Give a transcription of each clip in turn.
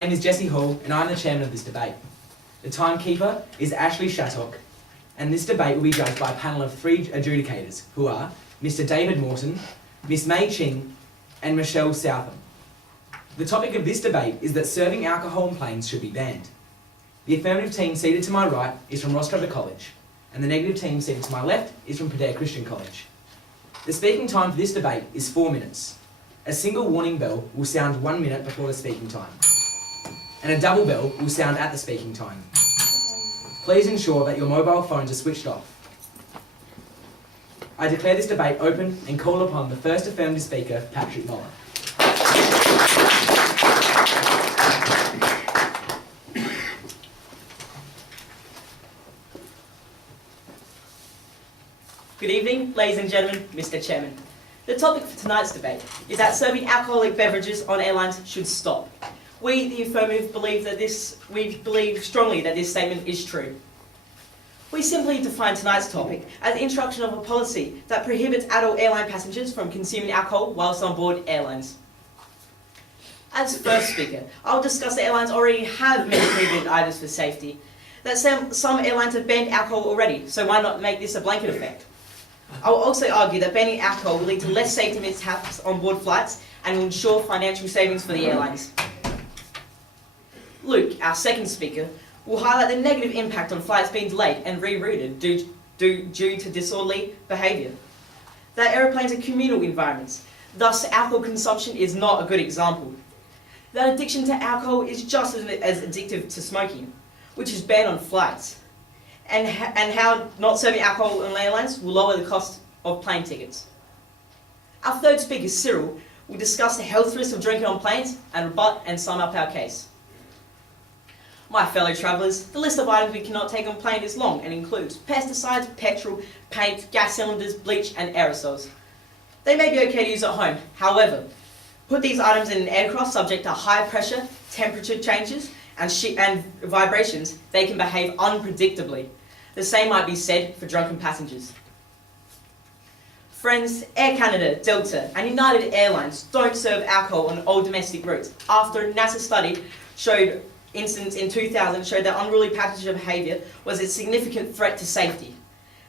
My name is Jesse Hall and I'm the chairman of this debate. The timekeeper is Ashley Shattock and this debate will be judged by a panel of 3 adjudicators who are Mr David Morton, Miss May Ching and Michelle Southam. The topic of this debate is that serving alcohol on planes should be banned. The affirmative team seated to my right is from Rostrevor College and the negative team seated to my left is from Pedare Christian College. The speaking time for this debate is 4 minutes. A single warning bell will sound 1 minute before the speaking time, and a double bell will sound at the speaking time. Please ensure that your mobile phones are switched off. I declare this debate open and call upon the first affirmative speaker, Patrick Moller. Good evening, ladies and gentlemen, Mr. Chairman. The topic for tonight's debate is that serving alcoholic beverages on airlines should stop. We, the affirmative, believe strongly that this statement is true. We simply define tonight's topic as the introduction of a policy that prohibits adult airline passengers from consuming alcohol whilst on board airlines. As first speaker, I'll discuss that airlines already have many prohibited items for safety. That some airlines have banned alcohol already, so why not make this a blanket effect? I will also argue that banning alcohol will lead to less safety mishaps on board flights and will ensure financial savings for the airlines. Luke, our second speaker, will highlight the negative impact on flights being delayed and rerouted due to disorderly behaviour. That aeroplanes are communal environments, thus alcohol consumption is not a good example. That addiction to alcohol is just as addictive to smoking, which is banned on flights. And how not serving alcohol on airlines will lower the cost of plane tickets. Our third speaker, Cyril, will discuss the health risks of drinking on planes and rebut and sum up our case. My fellow travellers, the list of items we cannot take on plane is long and includes pesticides, petrol, paint, gas cylinders, bleach and aerosols. They may be okay to use at home, however, put these items in an aircraft subject to high pressure, temperature changes and vibrations, they can behave unpredictably. The same might be said for drunken passengers. Friends, Air Canada, Delta and United Airlines don't serve alcohol on all domestic routes after a NASA study incidents in 2000 showed that unruly passenger behaviour was a significant threat to safety.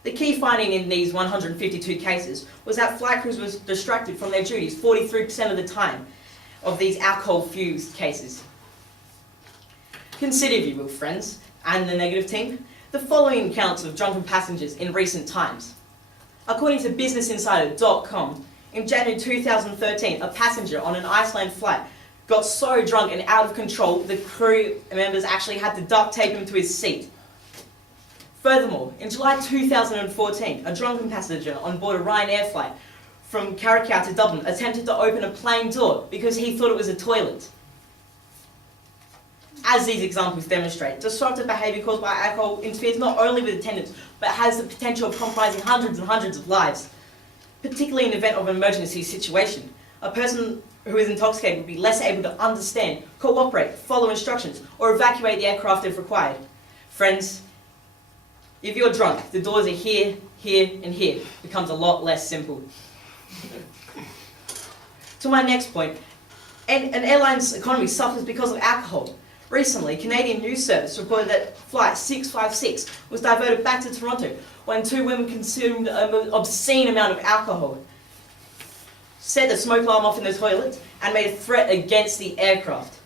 The key finding in these 152 cases was that flight crews were distracted from their duties 43% of the time of these alcohol-fused cases. Consider, if you will, friends, and the negative team, the following accounts of drunken passengers in recent times. According to BusinessInsider.com, in January 2013, a passenger on an Iceland flight got so drunk and out of control, the crew members actually had to duct tape him to his seat. Furthermore, in July 2014, a drunken passenger on board a Ryanair flight from Carrickau to Dublin attempted to open a plane door because he thought it was a toilet. As these examples demonstrate, disruptive behaviour caused by alcohol interferes not only with attendance, but has the potential of compromising hundreds and hundreds of lives. Particularly in the event of an emergency situation, a person who is intoxicated would be less able to understand, cooperate, follow instructions, or evacuate the aircraft if required. Friends, if you're drunk, the doors are here, here, and here. It becomes a lot less simple. To my next point, an airline's economy suffers because of alcohol. Recently, Canadian news service reported that Flight 656 was diverted back to Toronto when 2 women consumed an obscene amount of alcohol, set the smoke alarm off in the toilet, and made a threat against the aircraft.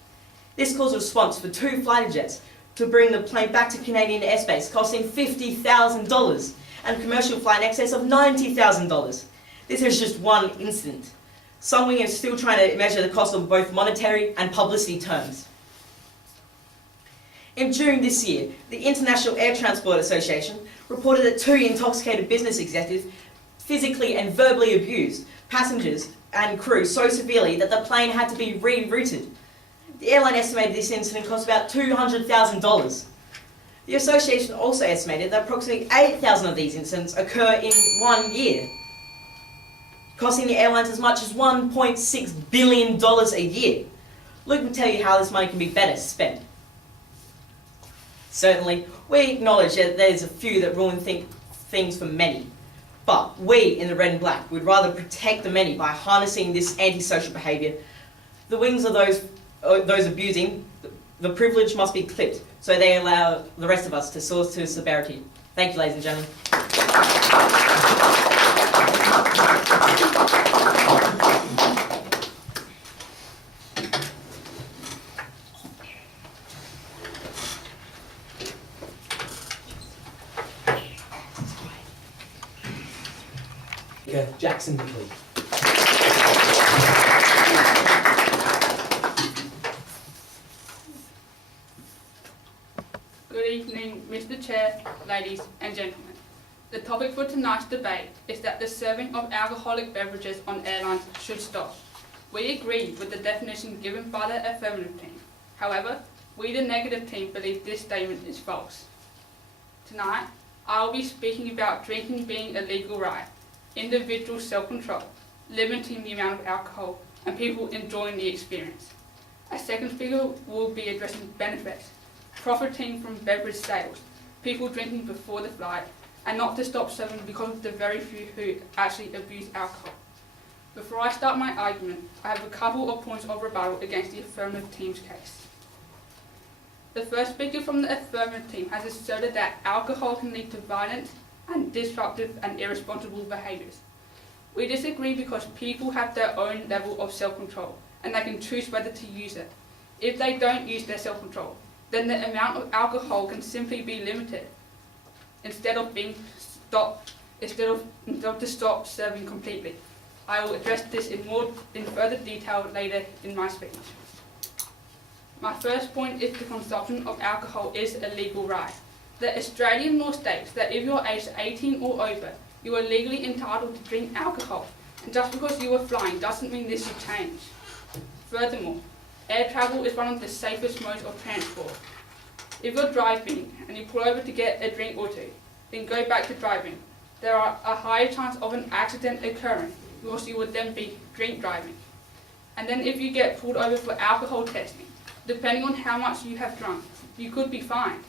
This caused a response for 2 fighter jets to bring the plane back to Canadian airspace, costing $50,000, and commercial flight in excess of $90,000. This is just one incident. Some wing are still trying to measure the cost of both monetary and publicity terms. In June this year, the International Air Transport Association reported that 2 intoxicated business executives physically and verbally abused passengers and crew so severely that the plane had to be rerouted. The airline estimated this incident cost about $200,000. The association also estimated that approximately 8,000 of these incidents occur in 1 year, costing the airlines as much as $1.6 billion a year. Luke will tell you how this money can be better spent. Certainly, we acknowledge that there's a few that ruin things for many. But we, in the red and black, would rather protect the many by harnessing this antisocial behaviour. The wings of those abusing The privilege must be clipped so they allow the rest of us to source to severity. Thank you, ladies and gentlemen. Jackson Bickley. Good evening, Mr. Chair, ladies and gentlemen. The topic for tonight's debate is that the serving of alcoholic beverages on airlines should stop. We agree with the definition given by the affirmative team. However, we the negative team believe this statement is false. Tonight, I will be speaking about drinking being a legal right, individual self-control, limiting the amount of alcohol, and people enjoying the experience. A second speaker will be addressing benefits, profiting from beverage sales, people drinking before the flight, and not to stop serving because of the very few who actually abuse alcohol. Before I start my argument, I have a couple of points of rebuttal against the affirmative team's case. The first speaker from the affirmative team has asserted that alcohol can lead to violent and disruptive and irresponsible behaviours. We disagree because people have their own level of self-control and they can choose whether to use it. If they don't use their self-control, then the amount of alcohol can simply be limited instead of to stop serving completely. I will address this in further detail later in my speech. My first point is the consumption of alcohol is a legal right. The Australian law states that if you're aged 18 or over, you are legally entitled to drink alcohol, and just because you are flying doesn't mean this should change. Furthermore, air travel is one of the safest modes of transport. If you're driving and you pull over to get a drink or two, then go back to driving, there are a higher chance of an accident occurring because you would then be drink driving. And then if you get pulled over for alcohol testing, depending on how much you have drunk, you could be fined.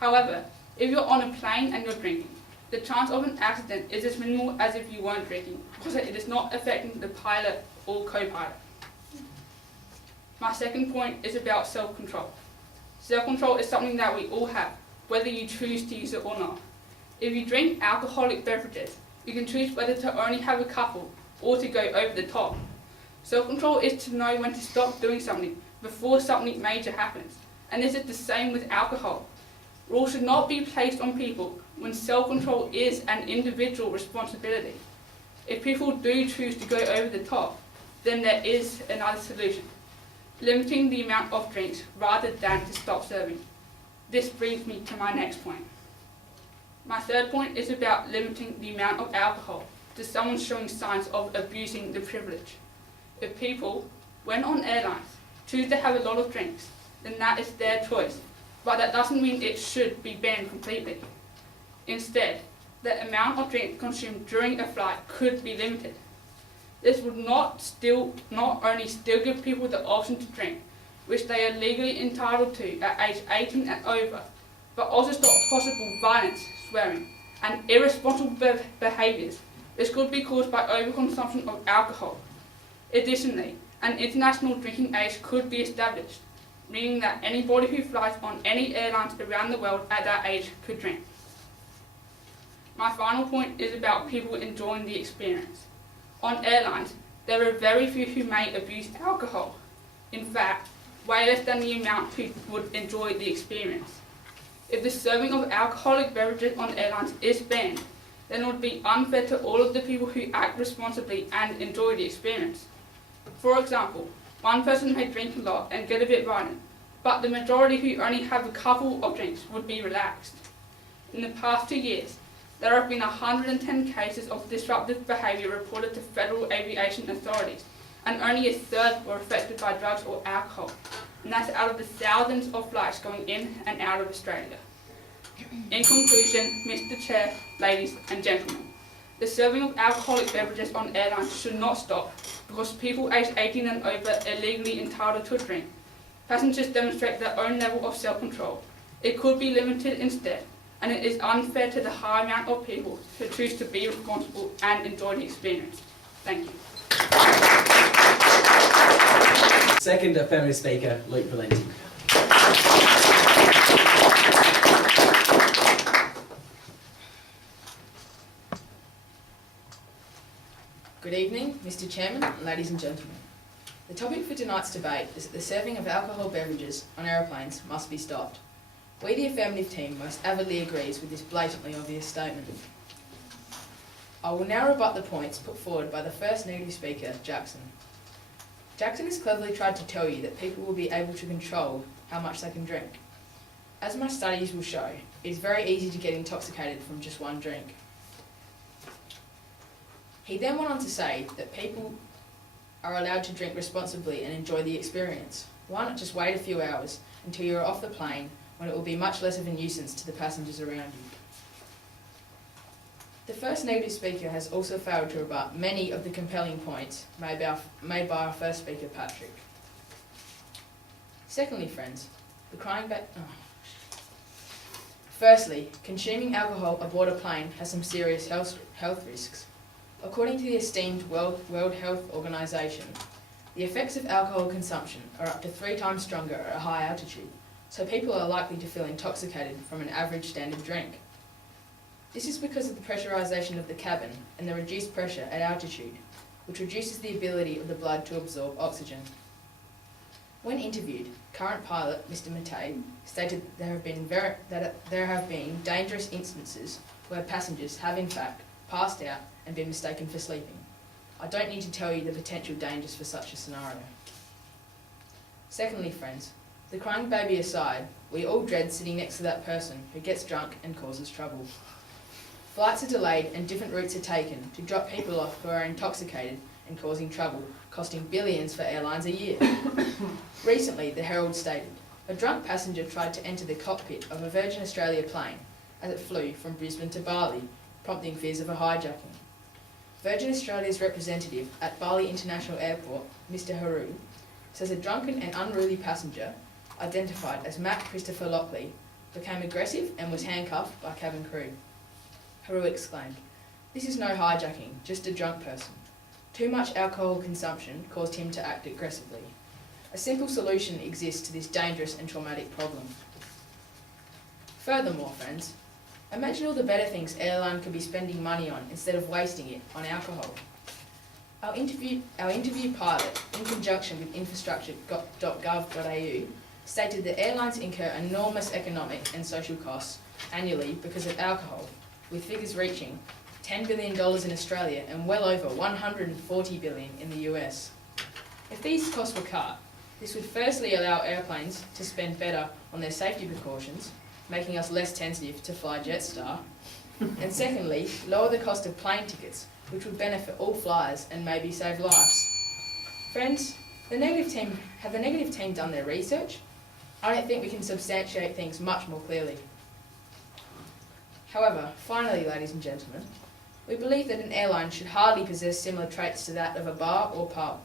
However, if you're on a plane and you're drinking, the chance of an accident is as minimal as if you weren't drinking, because it is not affecting the pilot or co-pilot. My second point is about self-control. Self-control is something that we all have, whether you choose to use it or not. If you drink alcoholic beverages, you can choose whether to only have a couple or to go over the top. Self-control is to know when to stop doing something before something major happens, and this is the same with alcohol. Rules should not be placed on people when self-control is an individual responsibility. If people do choose to go over the top, then there is another solution: limiting the amount of drinks rather than to stop serving. This brings me to my next point. My third point is about limiting the amount of alcohol to someone showing signs of abusing the privilege. If people, when on airlines, choose to have a lot of drinks, then that is their choice, but that doesn't mean it should be banned completely. Instead, the amount of drink consumed during a flight could be limited. This would not only still give people the option to drink, which they are legally entitled to at age 18 and over, but also stop possible violence, swearing, and irresponsible behaviours which could be caused by overconsumption of alcohol. Additionally, an international drinking age could be established, meaning that anybody who flies on any airlines around the world at that age could drink. My final point is about people enjoying the experience. On airlines, there are very few who may abuse alcohol. In fact, way less than the amount who would enjoy the experience. If the serving of alcoholic beverages on airlines is banned, then it would be unfair to all of the people who act responsibly and enjoy the experience. For example, one person may drink a lot and get a bit violent, but the majority who only have a couple of drinks would be relaxed. In the past 2 years, there have been 110 cases of disruptive behaviour reported to federal aviation authorities, and only a third were affected by drugs or alcohol, and that's out of the thousands of flights going in and out of Australia. In conclusion, Mr. Chair, ladies and gentlemen, the serving of alcoholic beverages on airlines should not stop because people aged 18 and over are legally entitled to a drink. Passengers demonstrate their own level of self-control. It could be limited instead, and it is unfair to the high amount of people who choose to be responsible and enjoy the experience. Thank you. Second affirmative speaker, Luke Valenti. Mr. Chairman, ladies and gentlemen, the topic for tonight's debate is that the serving of alcohol beverages on aeroplanes must be stopped. We, the affirmative team, most avidly agrees with this blatantly obvious statement. I will now rebut the points put forward by the first negative speaker, Jackson. Jackson has cleverly tried to tell you that people will be able to control how much they can drink. As my studies will show, it is very easy to get intoxicated from just one drink. He then went on to say that people are allowed to drink responsibly and enjoy the experience. Why not just wait a few hours until you are off the plane, when it will be much less of a nuisance to the passengers around you? The first negative speaker has also failed to rebut many of the compelling points made by our first speaker, Patrick. Secondly, friends, Firstly, consuming alcohol aboard a plane has some serious health risks. According to the esteemed World Health Organization, the effects of alcohol consumption are up to 3 times stronger at a high altitude, so people are likely to feel intoxicated from an average standard drink. This is because of the pressurization of the cabin and the reduced pressure at altitude, which reduces the ability of the blood to absorb oxygen. When interviewed, current pilot Mr. Matei stated that there have been dangerous instances where passengers have in fact passed out and been mistaken for sleeping. I don't need to tell you the potential dangers for such a scenario. Secondly, friends, the crying baby aside, we all dread sitting next to that person who gets drunk and causes trouble. Flights are delayed and different routes are taken to drop people off who are intoxicated and causing trouble, costing billions for airlines a year. Recently, the Herald stated, a drunk passenger tried to enter the cockpit of a Virgin Australia plane as it flew from Brisbane to Bali, prompting fears of a hijacking. Virgin Australia's representative at Bali International Airport, Mr. Haru, says a drunken and unruly passenger, identified as Matt Christopher Lockley, became aggressive and was handcuffed by cabin crew. Haru exclaimed, "This is no hijacking, just a drunk person. Too much alcohol consumption caused him to act aggressively. A simple solution exists to this dangerous and traumatic problem." Furthermore, friends, imagine all the better things airline could be spending money on instead of wasting it on alcohol. Our interview pilot, in conjunction with infrastructure.gov.au, stated that airlines incur enormous economic and social costs annually because of alcohol, with figures reaching $10 billion in Australia and well over $140 billion in the US. If these costs were cut, this would firstly allow airplanes to spend better on their safety precautions, making us less tentative to fly Jetstar, and secondly, lower the cost of plane tickets, which would benefit all flyers and maybe save lives. Friends, have the negative team done their research? I don't think we can substantiate things much more clearly. However, finally, ladies and gentlemen, we believe that an airline should hardly possess similar traits to that of a bar or pub.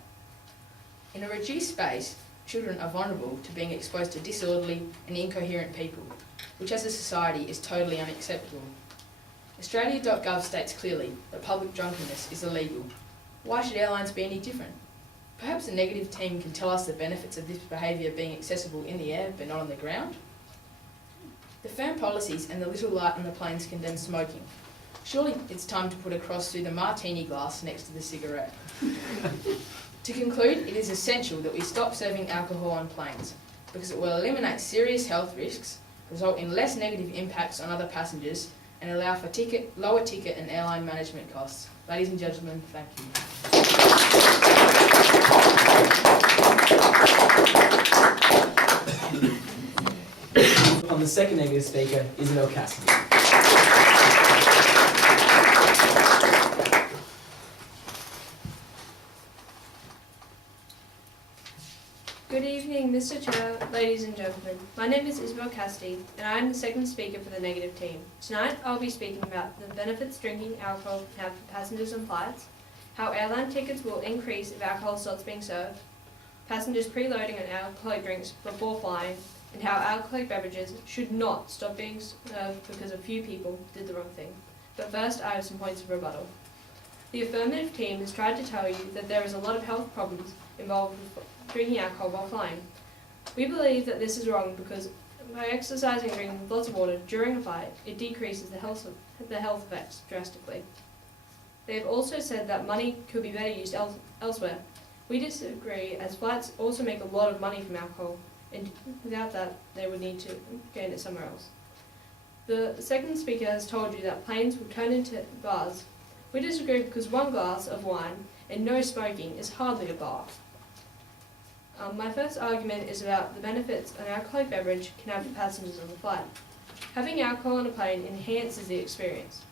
In a reduced space, children are vulnerable to being exposed to disorderly and incoherent people, which as a society is totally unacceptable. Australia.gov states clearly that public drunkenness is illegal. Why should airlines be any different? Perhaps the negative team can tell us the benefits of this behaviour being accessible in the air but not on the ground? The firm policies and the little light on the planes condemn smoking. Surely it's time to put a cross through the martini glass next to the cigarette. To conclude, it is essential that we stop serving alcohol on planes, because it will eliminate serious health risks, result in less negative impacts on other passengers, and allow for lower ticket and airline management costs. Ladies and gentlemen, thank you. On the second negative speaker, Isabel Cassidy. Good evening, Mr. Chair, ladies and gentlemen. My name is Isabel Cassidy, and I am the second speaker for the negative team. Tonight, I'll be speaking about the benefits drinking alcohol can have for passengers on flights, how airline tickets will increase if alcohol stops being served, passengers preloading on alcoholic drinks before flying, and how alcoholic beverages should not stop being served because a few people did the wrong thing. But first, I have some points of rebuttal. The affirmative team has tried to tell you that there is a lot of health problems involved with drinking alcohol while flying. We believe that this is wrong because by exercising and drinking lots of water during a flight, it decreases the health effects drastically. They have also said that money could be better used elsewhere. We disagree, as flights also make a lot of money from alcohol, and without that, they would need to gain it somewhere else. The second speaker has told you that planes will turn into bars. We disagree because one glass of wine and no smoking is hardly a bar. My first argument is about the benefits an alcoholic beverage can have for passengers on the flight. Having alcohol on a plane enhances the experience.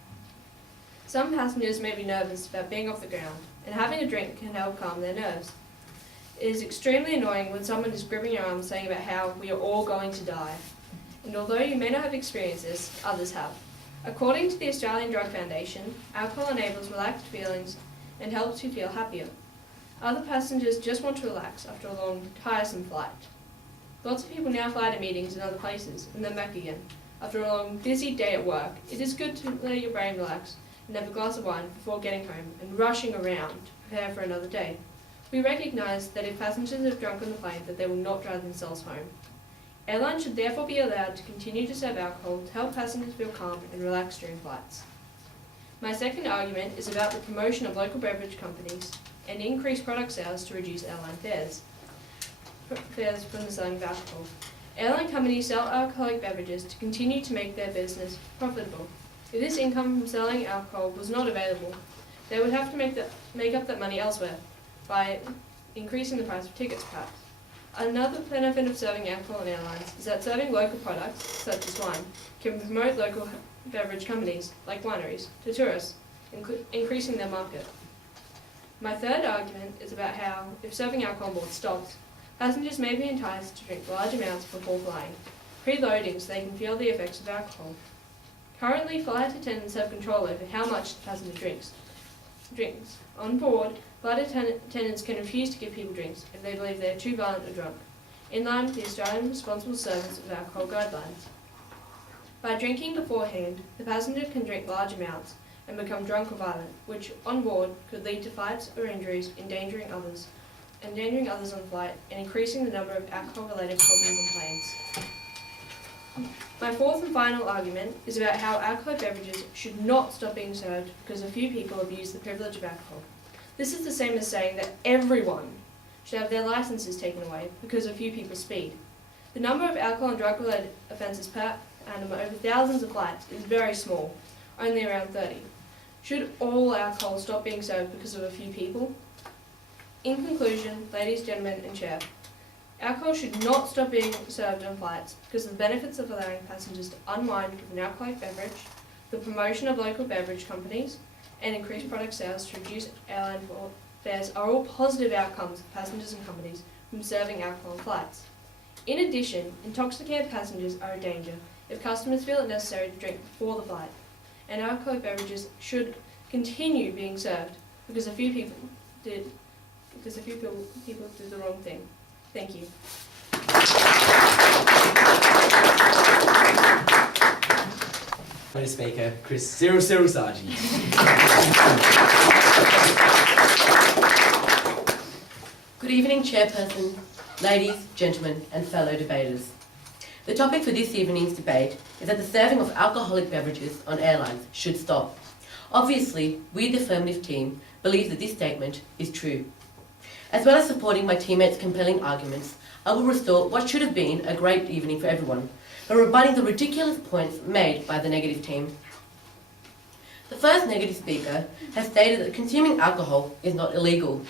Some passengers may be nervous about being off the ground, and having a drink can help calm their nerves. It is extremely annoying when someone is gripping your arm saying about how we are all going to die. And although you may not have experienced this, others have. According to the Australian Drug Foundation, alcohol enables relaxed feelings and helps you feel happier. Other passengers just want to relax after a long, tiresome flight. Lots of people now fly to meetings in other places and then back again. After a long, busy day at work, it is good to let your brain relax and have a glass of wine before getting home and rushing around to prepare for another day. We recognise that if passengers are drunk on the plane, that they will not drive themselves home. Airlines should therefore be allowed to continue to serve alcohol to help passengers feel calm and relaxed during flights. My second argument is about the promotion of local beverage companies and increased product sales to reduce airline fares from the selling of alcohol. Airline companies sell alcoholic beverages to continue to make their business profitable. If this income from selling alcohol was not available, they would have to make up that money elsewhere by increasing the price of tickets perhaps. Another benefit of serving alcohol on airlines is that serving local products, such as wine, can promote local beverage companies, like wineries, to tourists, increasing their market. My third argument is about how, if serving alcohol on board stops, passengers may be enticed to drink large amounts before flying, preloading so they can feel the effects of alcohol. Currently, flight attendants have control over how much the passenger drinks. On board, flight attendants can refuse to give people drinks if they believe they are too violent or drunk, in line with the Australian Responsible Service of Alcohol Guidelines. By drinking beforehand, the passenger can drink large amounts and become drunk or violent, which on board could lead to fights or injuries, endangering others on flight, and increasing the number of alcohol-related problems on planes. My fourth and final argument is about how alcoholic beverages should not stop being served because a few people abuse the privilege of alcohol. This is the same as saying that everyone should have their licenses taken away because a few people speed. The number of alcohol and drug-related offences per annum over thousands of flights is very small, only around 30. Should all alcohol stop being served because of a few people? In conclusion, ladies, gentlemen, and chair, alcohol should not stop being served on flights because of the benefits of allowing passengers to unwind with an alcoholic beverage, the promotion of local beverage companies, and increased product sales to reduce airline fares are all positive outcomes for passengers and companies from serving alcohol on flights. In addition, intoxicated passengers are a danger if customers feel it necessary to drink before the flight, and alcoholic beverages should continue being served because a few people did the wrong thing. Thank you. First speaker, Chris Cyril Sargent. Good evening, Chairperson, ladies, gentlemen, and fellow debaters. The topic for this evening's debate is that the serving of alcoholic beverages on airlines should stop. Obviously, we, the affirmative team, believe that this statement is true. As well as supporting my teammates' compelling arguments, I will restore what should have been a great evening for everyone, by rebutting the ridiculous points made by the negative team. The first negative speaker has stated that consuming alcohol is not illegal.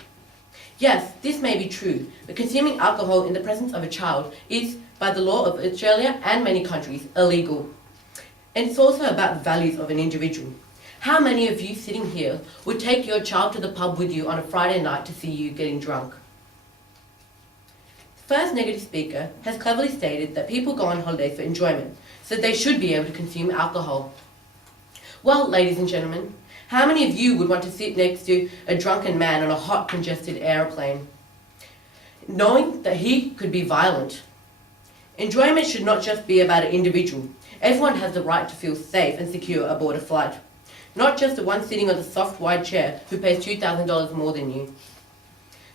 Yes, this may be true, but consuming alcohol in the presence of a child is, by the law of Australia and many countries, illegal. And it's also about the values of an individual. How many of you sitting here would take your child to the pub with you on a Friday night to see you getting drunk? The first negative speaker has cleverly stated that people go on holiday for enjoyment, so they should be able to consume alcohol. Well, ladies and gentlemen, how many of you would want to sit next to a drunken man on a hot, congested aeroplane, knowing that he could be violent? Enjoyment should not just be about an individual. Everyone has the right to feel safe and secure aboard a flight. Not just the one sitting on the soft, wide chair who pays $2,000 more than you.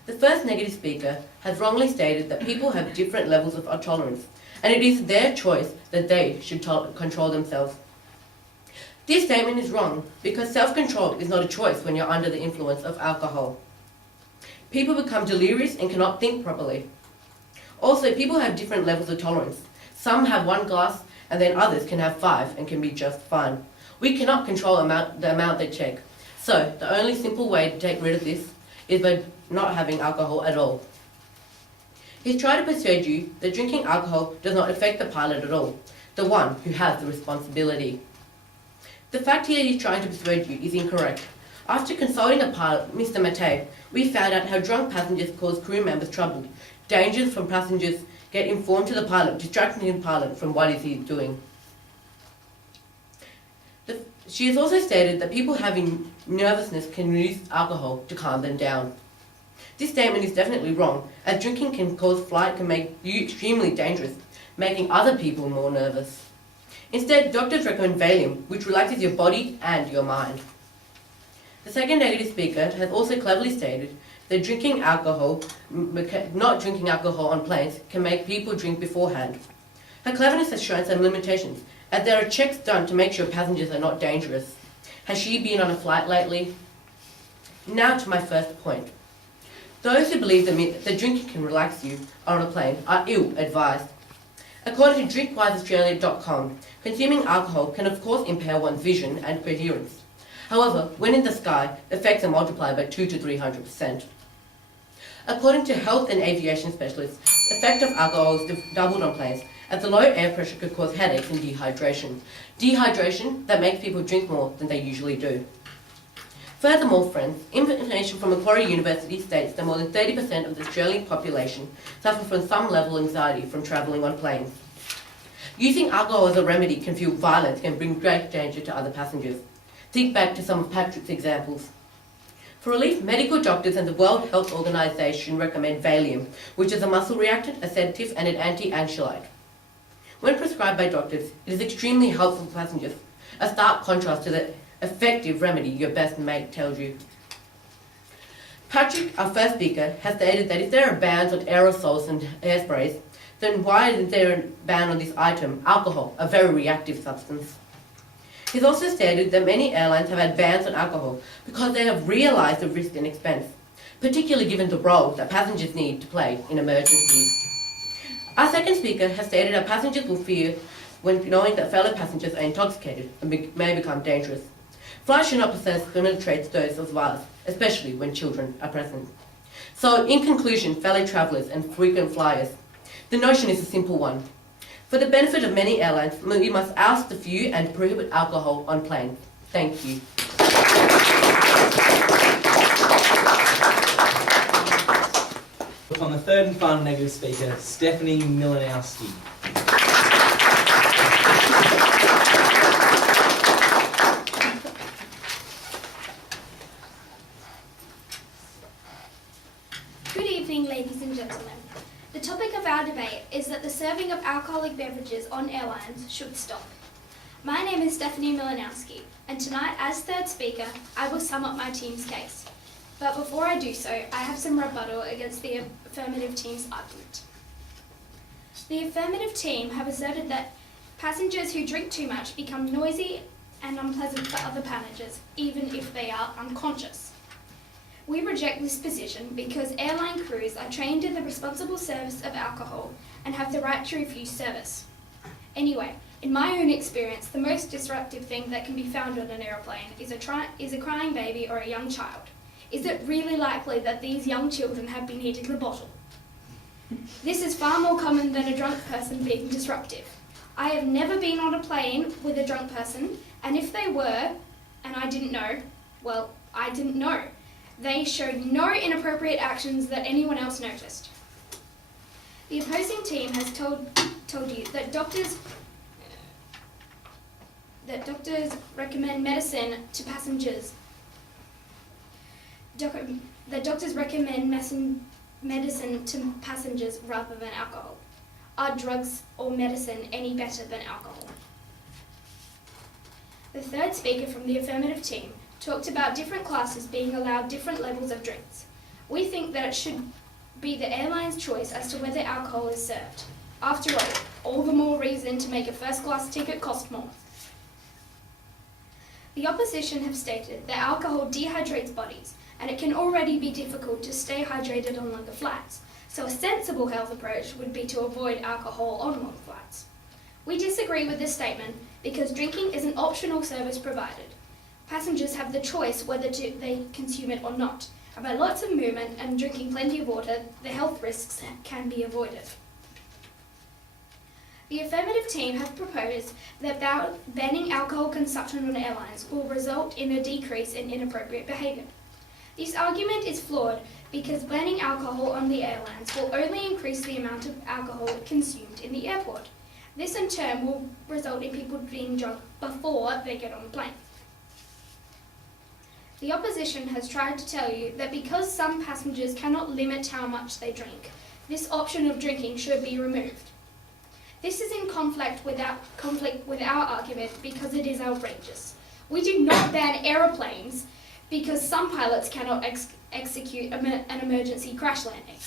The first negative speaker has wrongly stated that people have different levels of tolerance, and it is their choice that they should control themselves. This statement is wrong because self-control is not a choice when you're under the influence of alcohol. People become delirious and cannot think properly. Also, people have different levels of tolerance. Some have 1 glass and then others can have 5 and can be just fine. We cannot control the amount they take. So, the only simple way to take rid of this is by not having alcohol at all. He's trying to persuade you that drinking alcohol does not affect the pilot at all, the one who has the responsibility. The fact here he's trying to persuade you is incorrect. After consulting a pilot, Mr. Mattei, we found out how drunk passengers cause crew members trouble. Dangers from passengers get informed to the pilot, distracting the pilot from what is he doing. She has also stated that people having nervousness can use alcohol to calm them down. This statement is definitely wrong, as drinking can cause flight can make you extremely dangerous, making other people more nervous. Instead, doctors recommend Valium, which relaxes your body and your mind. The second negative speaker has also cleverly stated that not drinking alcohol on planes can make people drink beforehand. Her cleverness has shown some limitations, as there are checks done to make sure passengers are not dangerous. Has she been on a flight lately? Now to my first point. Those who believe that drinking can relax you on a plane are ill-advised. According to drinkwiseaustralia.com, consuming alcohol can of course impair one's vision and coherence. However, when in the sky, effects are multiplied by 200 to 300%. According to health and aviation specialists, the effect of alcohol is doubled on planes, as the low air pressure could cause headaches and dehydration. Dehydration that makes people drink more than they usually do. Furthermore, friends, information from Macquarie University states that more than 30% of the Australian population suffer from some level of anxiety from travelling on planes. Using alcohol as a remedy can fuel violence and bring great danger to other passengers. Think back to some of Patrick's examples. For relief, medical doctors and the World Health Organization recommend Valium, which is a muscle reactant, a sedative and an anti-anxiolytic. When prescribed by doctors, it is extremely helpful for passengers, a stark contrast to the effective remedy your best mate tells you. Patrick, our first speaker, has stated that if there are bans on aerosols and hairsprays, then why isn't there a ban on this item, alcohol, a very reactive substance? He's also stated that many airlines have had bans on alcohol because they have realised the risk and expense, particularly given the role that passengers need to play in emergencies. Our second speaker has stated that passengers will fear when knowing that fellow passengers are intoxicated and may become dangerous. Flights should not possess criminal traits those of violence, especially when children are present. So, in conclusion, fellow travellers and frequent flyers, the notion is a simple one. For the benefit of many airlines, we must oust the few and prohibit alcohol on planes. Thank you. On the third and final negative speaker, Stephanie Milanowski. Good evening, ladies and gentlemen. The topic of our debate is that the serving of alcoholic beverages on airlines should stop. My name is Stephanie Milanowski, and tonight, as third speaker, I will sum up my team's case. But before I do so, I have some rebuttal against the affirmative team's argument. The affirmative team have asserted that passengers who drink too much become noisy and unpleasant for other passengers, even if they are unconscious. We reject this position because airline crews are trained in the responsible service of alcohol and have the right to refuse service. Anyway, in my own experience, the most disruptive thing that can be found on an aeroplane is a crying baby or a young child. Is it really likely that these young children have been eating the bottle? This is far more common than a drunk person being disruptive. I have never been on a plane with a drunk person, and if they were, and I didn't know, well, I didn't know. They showed no inappropriate actions that anyone else noticed. The opposing team has told you that doctors recommend medicine to passengers. That doctors recommend medicine to passengers rather than alcohol. Are drugs or medicine any better than alcohol? The third speaker from the affirmative team talked about different classes being allowed different levels of drinks. We think that it should be the airline's choice as to whether alcohol is served. After all the more reason to make a first-class ticket cost more. The opposition have stated that alcohol dehydrates bodies, and it can already be difficult to stay hydrated on longer flights, so a sensible health approach would be to avoid alcohol on long flights. We disagree with this statement because drinking is an optional service provided. Passengers have the choice whether they consume it or not, and by lots of movement and drinking plenty of water, the health risks can be avoided. The affirmative team have proposed that banning alcohol consumption on airlines will result in a decrease in inappropriate behaviour. This argument is flawed because banning alcohol on the airlines will only increase the amount of alcohol consumed in the airport. This in turn will result in people being drunk before they get on the plane. The opposition has tried to tell you that because some passengers cannot limit how much they drink, this option of drinking should be removed. This is in conflict with our argument because it is outrageous. We do not ban aeroplanes because some pilots cannot execute an emergency crash landing.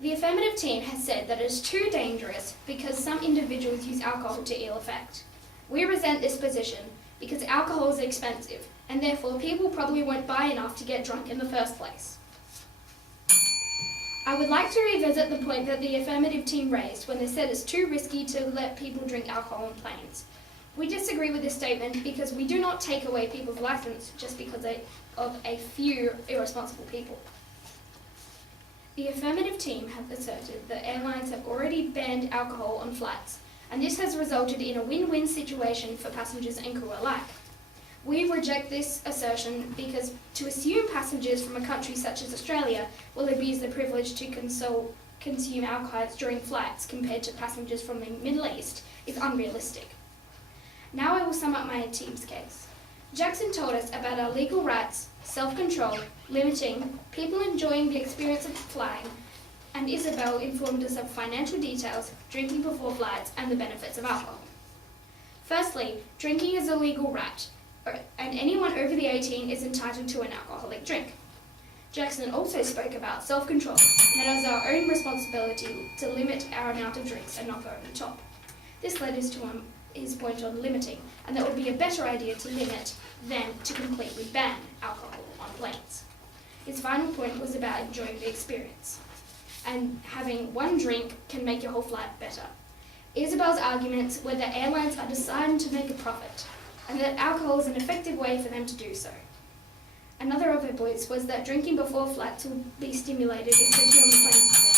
The affirmative team has said that it is too dangerous because some individuals use alcohol to ill effect. We resent this position because alcohol is expensive and therefore people probably won't buy enough to get drunk in the first place. I would like to revisit the point that the affirmative team raised when they said it's too risky to let people drink alcohol on planes. We disagree with this statement because we do not take away people's license just because of a few irresponsible people. The affirmative team have asserted that airlines have already banned alcohol on flights, and this has resulted in a win-win situation for passengers and crew alike. We reject this assertion because to assume passengers from a country such as Australia will abuse the privilege to consume alcohol during flights compared to passengers from the Middle East is unrealistic. Now I will sum up my team's case. Jackson told us about our legal rights, self-control, limiting, people enjoying the experience of flying, and Isabel informed us of financial details, drinking before flights, and the benefits of alcohol. Firstly, drinking is a legal right, and anyone over the 18 is entitled to an alcoholic drink. Jackson also spoke about self-control, and that it is our own responsibility to limit our amount of drinks and not go over the top. This led us to his point on limiting, and that would be a better idea to limit than to completely ban alcohol on planes. His final point was about enjoying the experience, and having one drink can make your whole flight better. Isabel's arguments were that airlines are designed to make a profit, and that alcohol is an effective way for them to do so. Another of her points was that drinking before flights will be stimulated if drinking on the plane is banned.